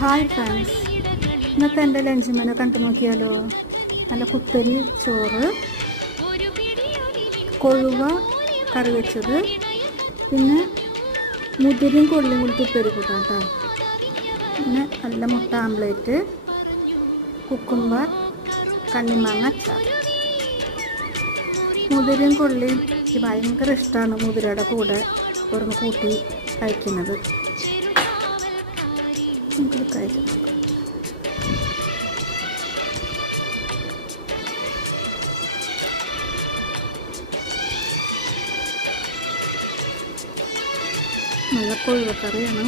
Hi friends, ഇന്നത്തെ എൻ്റെ lunch menu കണ്ടു നോക്കിയാലോ. നല്ല കുത്തരി ചോറ്, കൊഴുവ കറി വെച്ചത്, പിന്നെ മുതിരയും കൊള്ളിയും കൂടി ഉപ്പേരി കൂട്ടാം കേട്ടോ. പിന്നെ നല്ല മുട്ട ആംപ്ലേറ്റ്, കുക്കുംബർ, കണ്ണിമാങ്ങ അച്ചാർ. മുതിരയും കൊള്ളിയും എനിക്ക് ഭയങ്കര ഇഷ്ടമാണ്. മുതിരയുടെ കൂടെ ഒന്ന് കൂട്ടി കഴിക്കുന്നത്. നമുക്കിത് കഴിച്ചു നോക്കാം. നല്ല കൊഴുവക്കറിയാണ്.